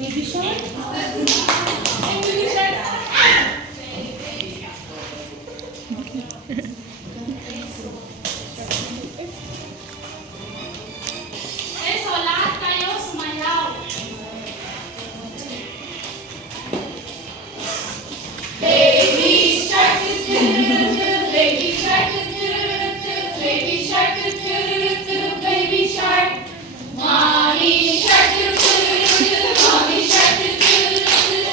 Baby shark? Baby shark. So lahat kayo sumayaw. Baby shark, baby shark, baby shark, baby shark. Mommy shark, mommy shark,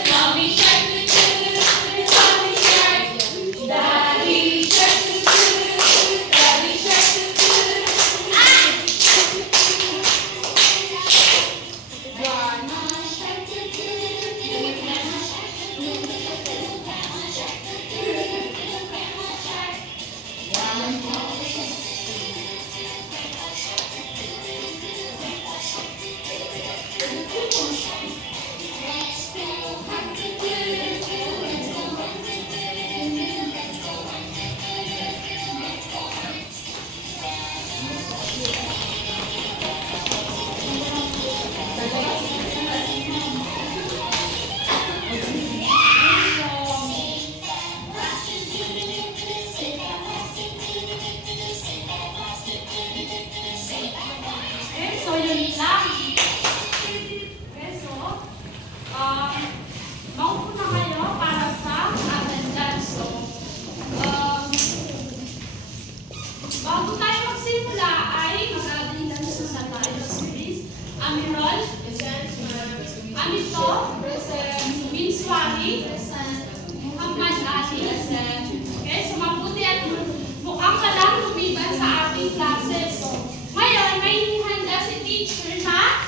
mommy shark, mommy shark. Daddy shark, daddy shark. Grandma shark, grandma shark, grandma shark, grandma shark. Let's go hunt the so yun lang. Maupo na kayo para sa attendance. So, bago tayo magsimula ay mag-attendance na tayo. So, please, Amirol, Amito, Binswari, Muhammad Ali. Okay, so mabuti at mukhang ka lang lumiban sa ating klase. So, ngayon, may handa si teacher na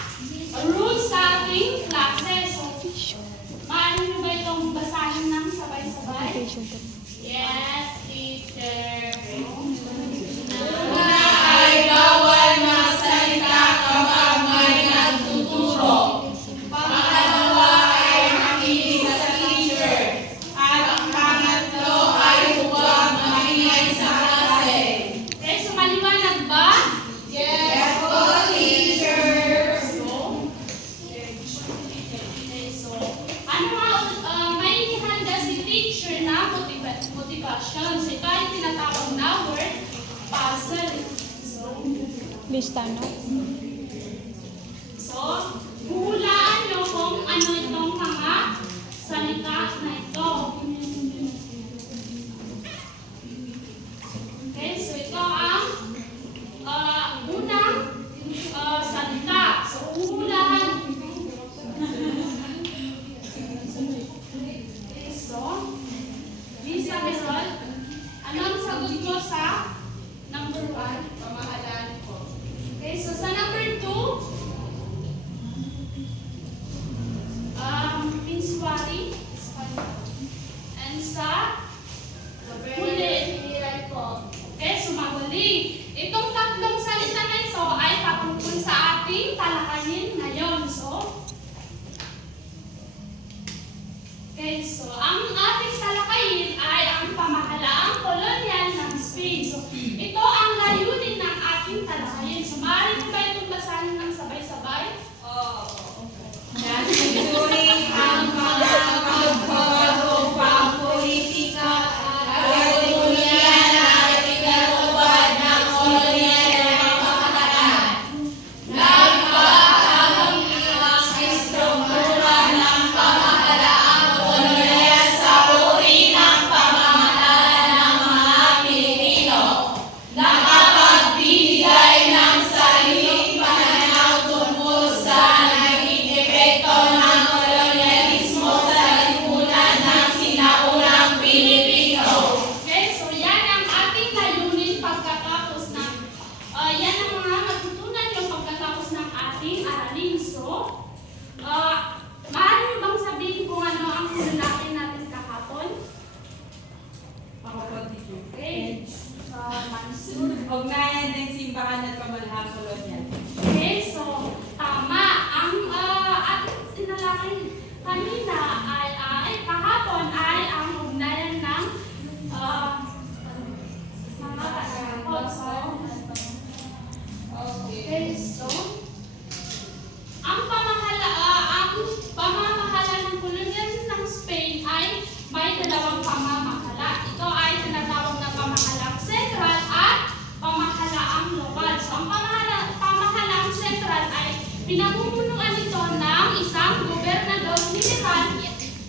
rules sa ating klase. So, maaari nyo ba itong basahin ng sabay-sabay? Yes, teacher. Una ay bawal magsalita kapag may nagtuturo. Pangalawa ay makinig sa teacher. At ang pangatlo ay huwag maingay sa klase. Okay, so maliwanag ba? Yes po, teacher. So, ano nga, may handa si teacher na motivation. So, ito ay tinatawag na word puzzle. Lista, no? So, huhulaan nyo kung ano itong mga salita na ito. Okay, so ito ang unang salita. So, huhulaan. Okay, so, Lisa Merol, anong sagot mo sa number 1? Pamahalaan po. Okay, so sa number 2, Pinswari, and sa huli. Okay, so magaling. Itong tatlong salita na ito ay patungkol sa ating talakayin ngayon. So, okay, so ang ating talakayin ay ang pamahalaang kolonyal ng Spain. So, ito ang layunin ng ating talakayin. So, maaari mo ba itong basahin ng sabay-sabay? Nasusuring ang mga pagbabago pang politika at kolonyal na itinatupad ng kolonyal na pamahalaan. Nagpapahabang ang istruktura ng pamahalaang kolonyal sa uri ng pamamahala ng mga Pilipino. Nakapagbibigay ng sarili pinamumunuan ito ng isang gobernador general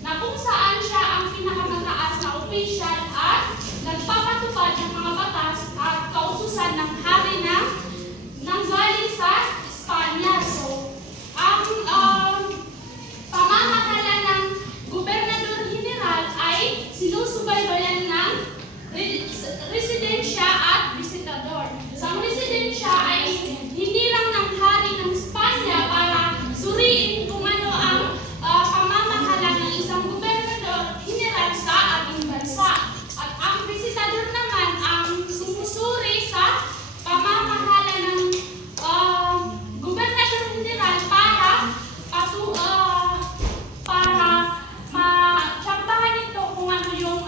na kung saan siya ang pinakamataas na opisyal at nagpapatupad ng mga batas at kautusan ng hari ng nanggaling sa Espanya. So, ang pamamahala ng gobernador general ay sinusubaybayan ng residensya at visitador. So, ang residensya ay hinirang ng hari ng Espanya para suriin kung ano ang pamamahala ng isang gobernador general sa ating bansa. At ang visitador naman ang sumusuri sa pamamahala ng gobernador general para matsambahan ito kung ano yung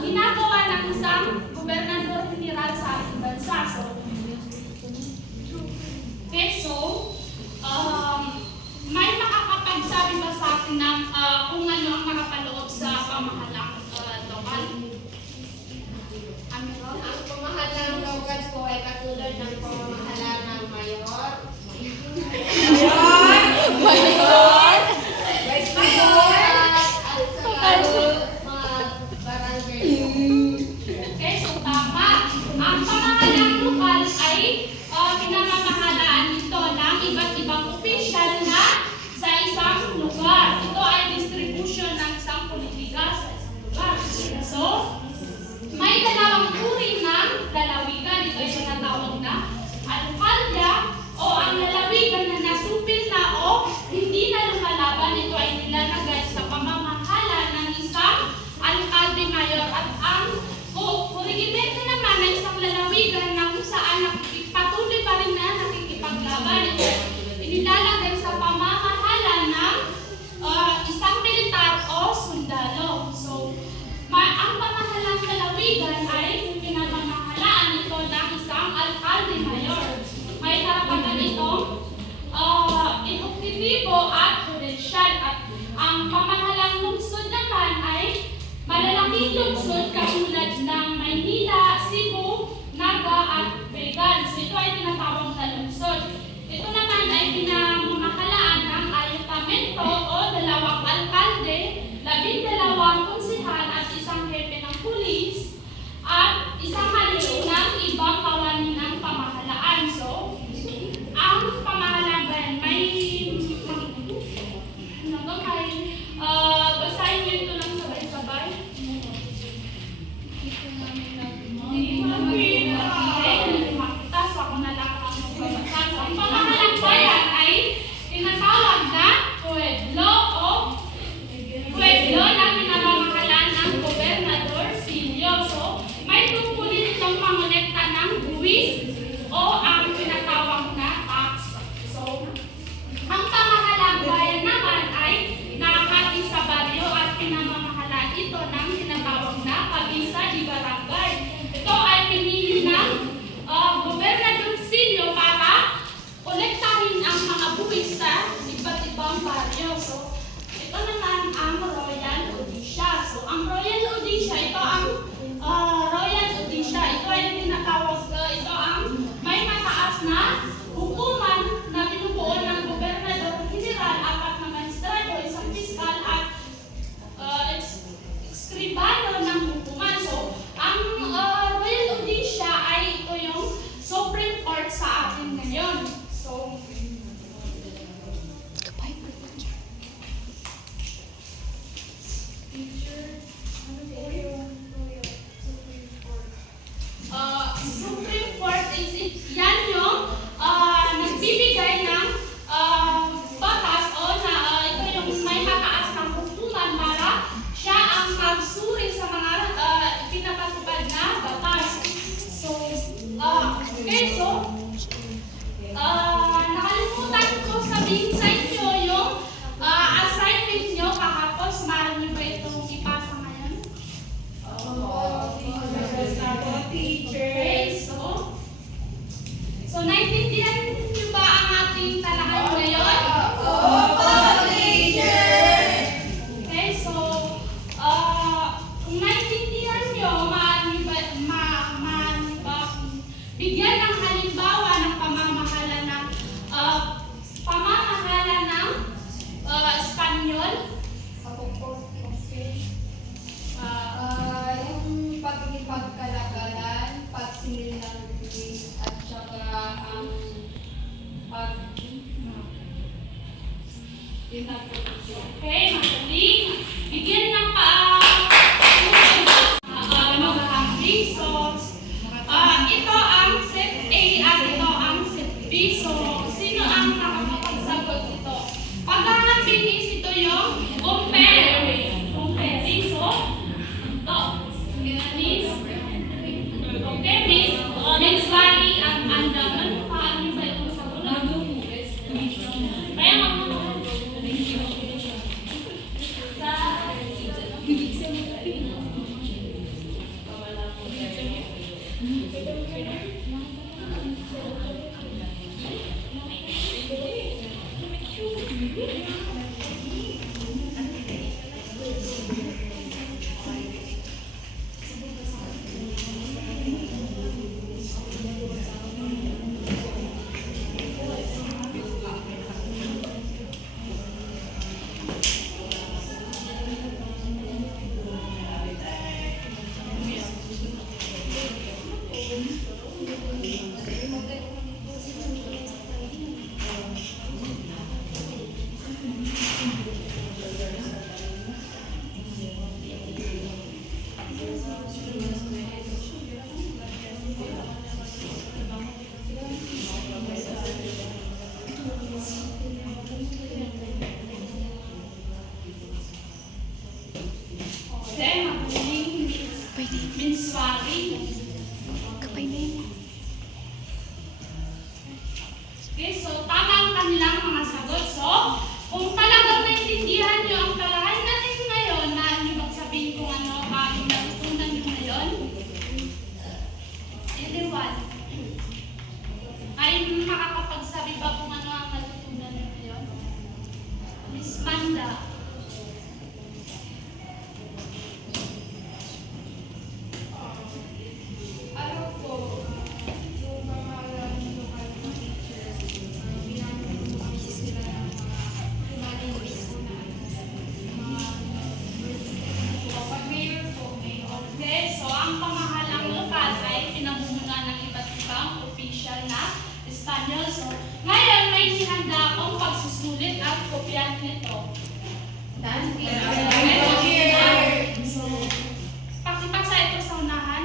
ginagawa ng isang gobernador general sa ating bansa. May makakapagsabi ba sa atin ng kung ano ang nakapaloob sa pamahalang lokal? Amiron? Ang pamahalang lokal po ay katulad ng pamamahala ng mayor, vice mayor, at saka mga barangay. Okay, so tama. Ang pamahalang lokal ay pinamamahalaan nito ng iba't ibang opisyal na sa isang lugar. Ito ay distribution ng isang politika sa isang lugar. So, may dalawang uri ng lalawigan. Ito ay tinatawag na alkalya o ang lalawigan na nasupil na o hindi na lumalaban. Ito ay nilalagay sa pamamahala ng isang alkalde mayor at ang kurigimento naman ng isang lalawigan na kung saan patuloy pa rin na nakikipaglaban. Ito inilalagay sa pamamahala ng isang militar o sundalo. So, ang pamahalang lalawigan ay pinamamahalaan ito ng isang alkalde mayor. May karapatan itong inuktibo at judisyal. At ang pamahalang lungsod naman ay malalaking lungsod katulad ng Maynila, Cebu, Naga at Vegan. So ito ay tinatawag na lungsod. Ito naman ay pinamamahalaan ng ayuntamiento o dalawang alkalde, 12 konsehal at isang hepe ng pulis at isang haliw ng ibang kawani ng pamahalaan. So, ang pamahalaan may basahin nyo ito ng sabay-sabay. Makita, so ako na lang ang magbabasa. So, ang pamahalang bayan ay tinatawag na pueblo na pinamamahalaan ng gobernador Silio. So, may tungkulin itong pangolekta ng buwis o ang tinatawag na tax. So, ang pamahalang bayan naman ay nakakati sa baryo at pinamamahalaan ito ng tinatawag na kabisa di barangay. Ito ay pinili ng gobernador Silio para kolektahin ang mga buwis sa iba't ibang baryo. So, ito naman ang Royal Odisha. So, ang Royal Odisha, ito ang Royal Odisha. Ito ay tinatawag, ito ang may mataas na hukuman na binubuo ng gobernador general, 4 na magistrado, isang piskal at eskribano ng hukuman. So, ang Royal Odisha ay ito yung Supreme Court sa atin ngayon. So, Supreme Court is yan yung nagbibigay ng batas o na ito yung may mataas ng hukuman para siya ang magsuri sa mga pinapatupad na batas. So, okay, so nakalimutan ko sabihin sa inyo yung assignment nyo kahapon. Sumahan nyo ba itong ipasa ngayon? Okay, so naintindihan niyo ba ang ating talakayan ngayon? Okay, so kung naintindihan niyo, bigyan ng halimbawa ng pamamahala Okay, magaling. Bigyan ng reasons. Ito ang set A at ito ang set B. So, sino ang nakakapagsagot ito? Paghahanapin is ito yung comparing. So, ito. Miss. Okay, Miss. Miss Wally at Andaman. Paano ba itong sagot? Kaya Miss Wally. Okay, so tama ang kanilang mga sagot. So, kung talagang naintindihan nyo ang talahan natin ngayon, na nyo magsabihin kung ano yung natutunan nyo ngayon? Anyone? Ay makakapagsabi ba kung ano ang natutunan nyo ngayon? Miss Manda. Ano po, yung mga local teacher, ginagawa sila ng mga managers po na Kapag mayor po, mayor. Okay, so ang pamahalang lokal ay pinamumunuan ng iba't ibang official na Espanyol. So, ngayon may hinanda akong pagsusulit at kopyahan nito. So, pakipasa ito sa unahan.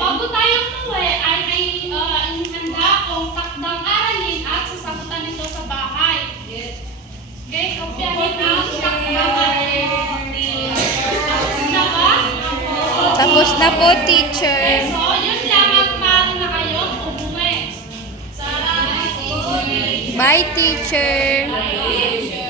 Bago tayo umuwi ay may hinanda akong takdang aralin at sasagutan nito sa bahay. Okay, kopyahin ang takdang aralin. Tapos na ba? Tapos na po, teacher. Okay, so yun lang at maaari na kayong umuwi. Bye, teacher. Bye.